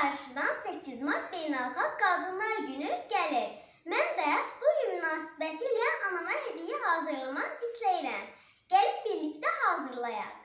qarşıdan 8 Mart Beynəlxalq Qadınlar Günü gəlir. Mən də bu gün münasibətilə anama hədiyyə hazırlamaq istəyirəm. Gəlin birlikdə hazırlayaq.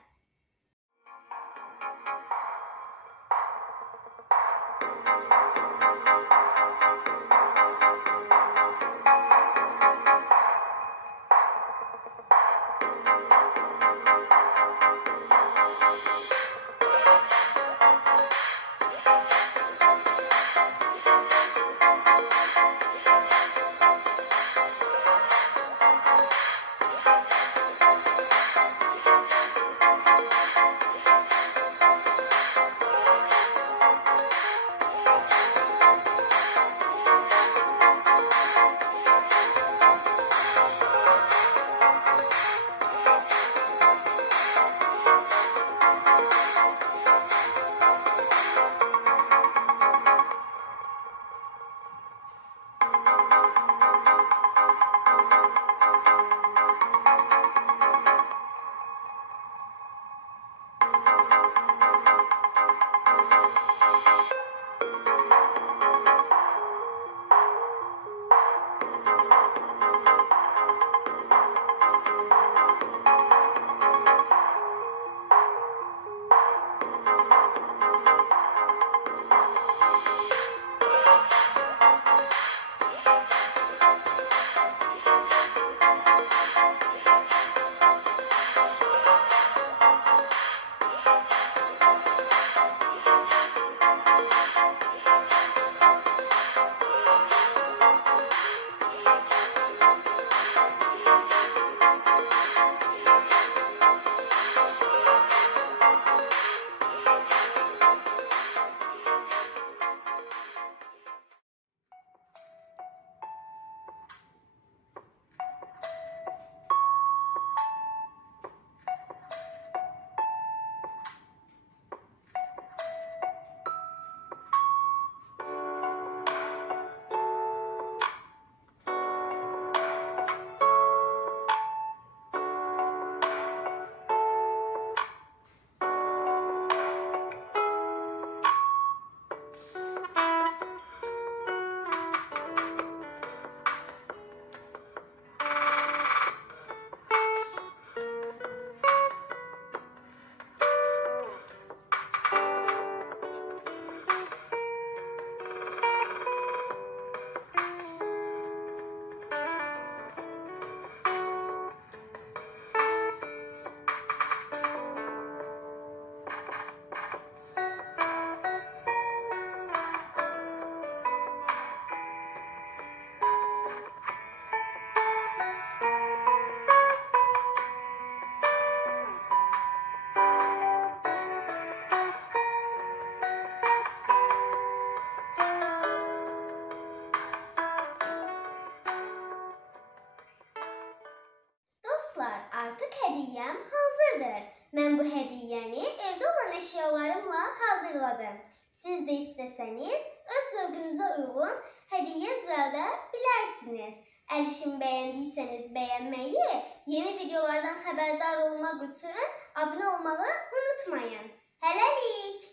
Artıq hədiyyəm hazırdır. Mən bu hədiyyəni evdə olan əşyalarımla hazırladım. Siz də istəsəniz, öz zövqünüzə uyğun hədiyyə düzəldə bilərsiniz. Əgər işimi bəyəndiysəniz bəyənməyi, yeni videolardan xəbərdar olmaq üçün abunə olmağı unutmayın. Hələlik!